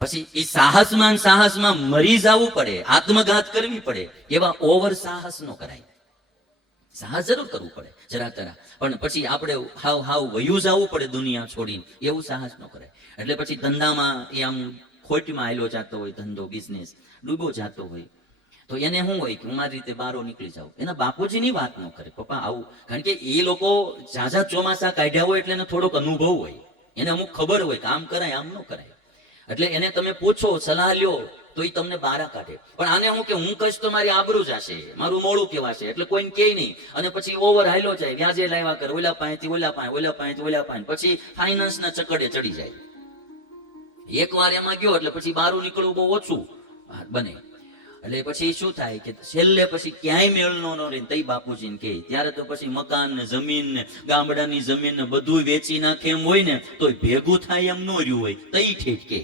પછી એ સાહસમાં મરી જવું પડે, આત્મઘાત કરવી પડે, એવા ઓવર સાહસ નો કરાય. સાહસ જરૂર કરવું પડે જરા તરા, પણ પછી આપણે હાવ વયું જવું પડે દુનિયા છોડીને, એવું સાહસ ન કરાય. એટલે પછી ધંધામાં એ આમ ખોટમાં આયલો જાતો હોય, ધંધો બિઝનેસ ડૂબો જાતો હોય, તો એને શું હોય કે હું મારી રીતે બારો નીકળી જાઉં. એના બાપુજીની વાત ન કરે, પપ્પા આવું, કારણ કે એ લોકો ઝાઝા ચોમાસા કાઢ્યા હોય એટલે એને થોડોક અનુભવ હોય, એને અમુક ખબર હોય કે આમ કરાય આમ ન કરાય. એટલે એને તમે પૂછો, સલાહ લ્યો, તો એ તમને બારા કાઢે. પણ આને હું કે હું કહીશ તો મારી આબરૂ જશે, મારું મોડું કહેવાશે, એટલે કોઈને કહે નહીં. અને પછી ઓવર હાલ્યો જાય, વ્યાજે લાવ્યા કરે, ઓલા પાસેથી ઓલા પાસે, ઓલા પાસેથી ઓલા પાસે, પછી ફાઇનાન્સના ચકડે ચડી જાય. એકવાર એમાં ગયો એટલે પછી બારું નીકળવું બહુ ઓછું બને. એટલે પછી શું થાય કે છેલ્લે પછી ક્યાંય મેળનો ન રહે. તઈ બાપુજીને કહે ત્યારે તો પછી મકાન ને જમીન ને ગામડાની જમીન ને બધું વેચી નાખે એમ હોય ને, તો ભેગું થાય એમ ન રહ્યું હોય, તઈ ઠેઠ કે